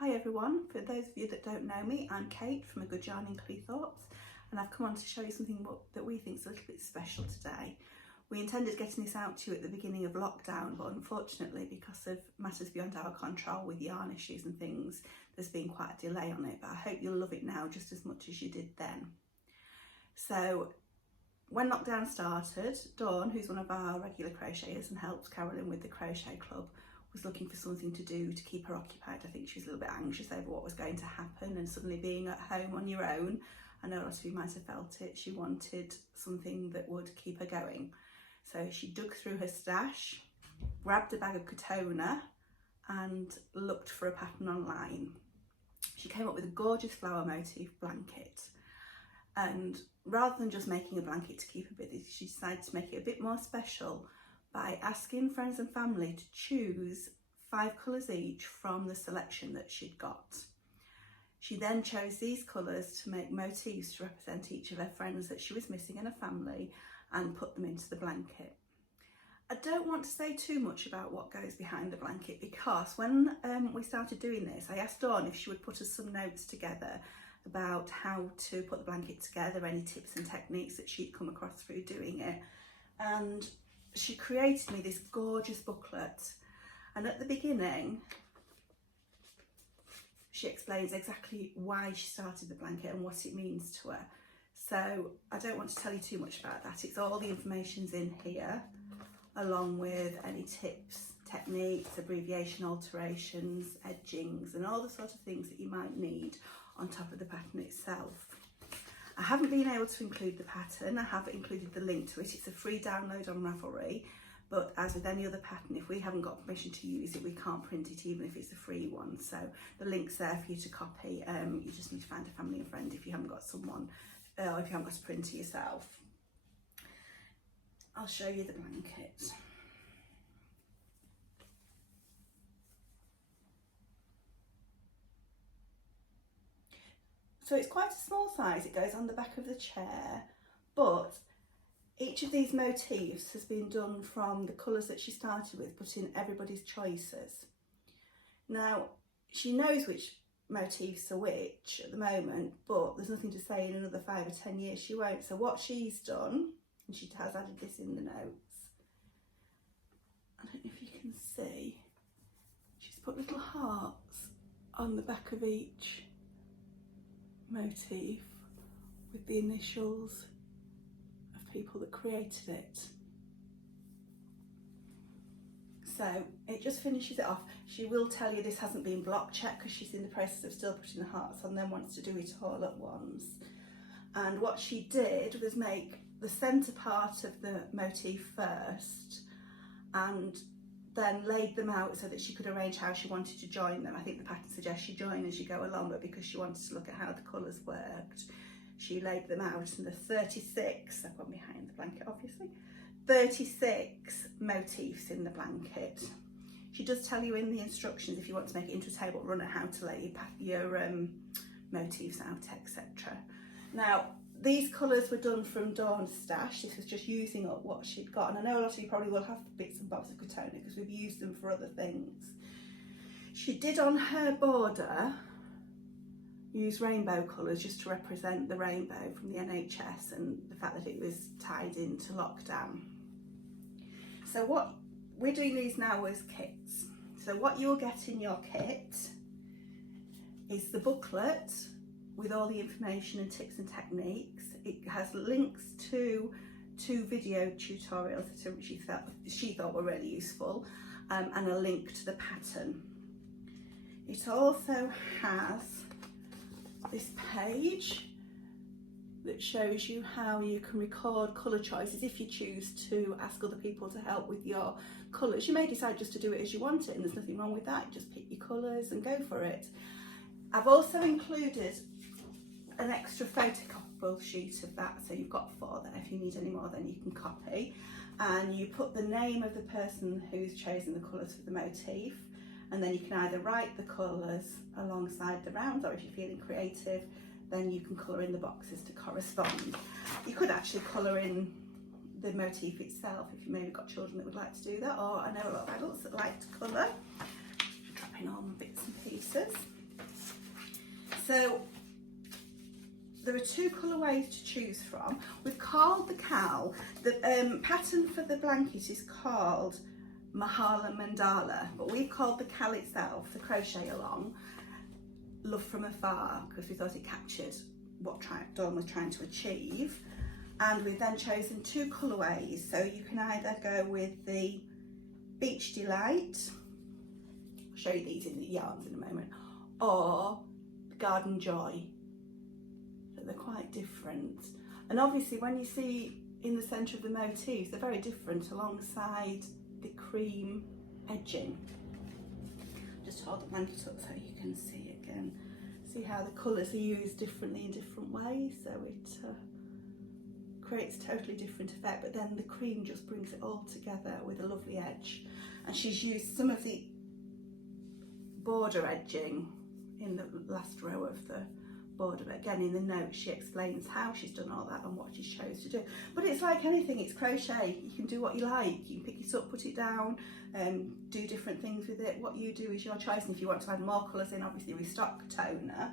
Hi everyone, for those of you that don't know me, I'm Kate from A Good Yarn in Cleethorpes, and I've come on to show you something that we think is a little bit special today. We intended getting this out to you at the beginning of lockdown, but unfortunately because of matters beyond our control with yarn issues and things, there's been quite a delay on it, but I hope you'll love it now just as much as you did then. So when lockdown started, Dawn, who's one of our regular crocheters and helps Carolyn with the crochet club, was looking for something to do to keep her occupied. I think she was a little bit anxious over what was going to happen, and suddenly being at home on your own, I know a lot of you might have felt it, she wanted something that would keep her going. So she dug through her stash, grabbed a bag of Katona and looked for a pattern online. She came up with a gorgeous flower motif blanket, and rather than just making a blanket to keep her busy, she decided to make it a bit more special by asking friends and family to choose 5 colours each from the selection that she'd got. She then chose these colours to make motifs to represent each of her friends that she was missing in her family and put them into the blanket. I don't want to say too much about what goes behind the blanket, because when we started doing this, I asked Dawn if she would put us some notes together about how to put the blanket together, any tips and techniques that she'd come across through doing it. And she created me this gorgeous booklet, and at the beginning she explains exactly why she started the blanket and what it means to her. So I don't want to tell you too much about that. It's all the information's in here, along with any tips, techniques, abbreviation alterations, edgings, and all the sort of things that you might need on top of the pattern itself. I haven't been able to include the pattern. I have included the link to it. It's a free download on Ravelry, but as with any other pattern, if we haven't got permission to use it, we can't print it even if it's a free one. So the link's there for you to copy. You just need to find a family and friend if you haven't got someone, or if you haven't got a printer yourself. I'll show you the blanket. So it's quite a small size, it goes on the back of the chair, but each of these motifs has been done from the colours that she started with, but in everybody's choices. Now, she knows which motifs are which at the moment, but there's nothing to say in another 5 or 10 years she won't. So what she's done, and she has added this in the notes, I don't know if you can see, she's put little hearts on the back of each motif with the initials of people that created it. So it just finishes it off. She will tell you this hasn't been block checked because she's in the process of still putting the hearts on, then wants to do it all at once. And what she did was make the centre part of the motif first and then laid them out so that she could arrange how she wanted to join them. I think the pattern suggests you join as you go along, but because she wanted to look at how the colours worked, she laid them out, and the 36, I've got behind the blanket obviously, 36 motifs in the blanket. She does tell you in the instructions if you want to make it into a table runner how to lay your motifs out, etc. Now, these colours were done from Dawn's stash. This was just using up what she'd got, and I know a lot of you probably will have bits and bobs of Katona because we've used them for other things. She did on her border use rainbow colours just to represent the rainbow from the NHS and the fact that it was tied into lockdown. So what we're doing these now as kits. So what you'll get in your kit is the booklet with all the information and tips and techniques. It has links to 2 video tutorials that she thought were really useful, and a link to the pattern. It also has this page that shows you how you can record colour choices if you choose to ask other people to help with your colours. You may decide just to do it as you want it, and there's nothing wrong with that. Just pick your colours and go for it. I've also included an extra photocopy sheet of that, so you've got 4 there. If you need any more, then you can copy, and you put the name of the person who's chosen the colours for the motif, and then you can either write the colours alongside the rounds, or if you're feeling creative, then you can colour in the boxes to correspond. You could actually colour in the motif itself if you maybe got children that would like to do that, or I know a lot of adults that like to colour. Drop in all my bits and pieces. So there are 2 colourways to choose from. We've called the cowl, the pattern for the blanket is called Mahala Mandala, but we've called the cowl itself, the crochet along, Love from Afar, because we thought it captured what Dawn was trying to achieve. And we've then chosen 2 colourways, so you can either go with the Beach Delight, I'll show you these in the yarns in a moment, or Garden Joy. So they're quite different. And obviously when you see in the centre of the motifs, they're very different alongside the cream edging. Just hold the blanket up so you can see again. See how the colours are used differently in different ways, so it creates a totally different effect, but then the cream just brings it all together with a lovely edge. And she's used some of the border edging in the last row of the border, but again in the notes she explains how she's done all that and what she chose to do. But it's like anything, it's crochet, you can do what you like, you can pick it up, put it down, do different things with it. What you do is your choice, and if you want to add more colours in, obviously we stock toner.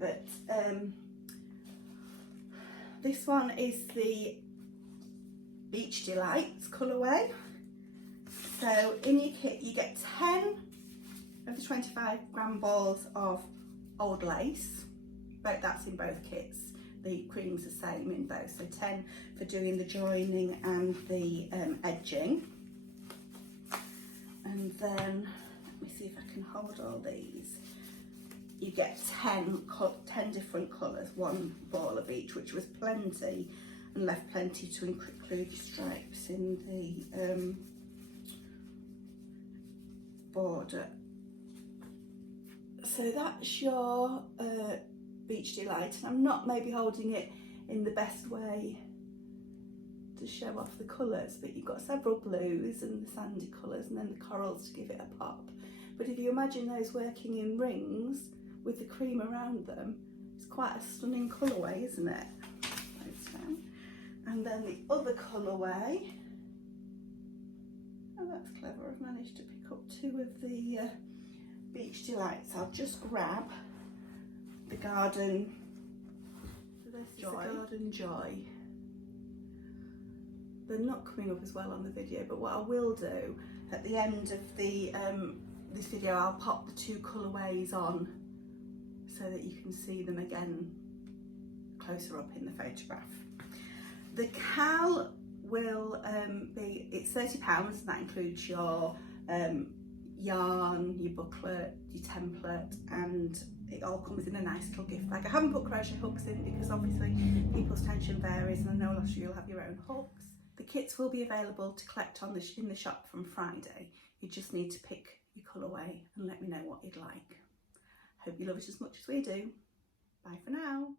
But this one is the Beach Delights colourway. So in your kit you get 10 of the 25-gram balls of old lace, but that's in both kits. The cream's the same in both, so 10 for doing the joining and the edging. And then, let me see if I can hold all these. You get 10 different colours, 1 ball of each, which was plenty, and left plenty to include your stripes in the border. So that's your Beach Delight, and I'm not maybe holding it in the best way to show off the colours, but you've got several blues and the sandy colours and then the corals to give it a pop. But if you imagine those working in rings with the cream around them, it's quite a stunning colourway, isn't it? And then the other colourway, oh that's clever, I've managed to pick up 2 of the Beach Delights. I'll just grab the Garden Joy. The Garden Joy. They're not coming up as well on the video, but what I will do at the end of the this video, I'll pop the 2 colourways on so that you can see them again closer up in the photograph. The cowl will be, it's £30, and that includes your yarn, your booklet, your template, and it all comes in a nice little gift bag. I haven't put crochet hooks in because obviously people's tension varies, and I know a lot of you will have your own hooks. The kits will be available to collect on in the shop from Friday. You just need to pick your colourway and let me know what you'd like. Hope you love it as much as we do. Bye for now.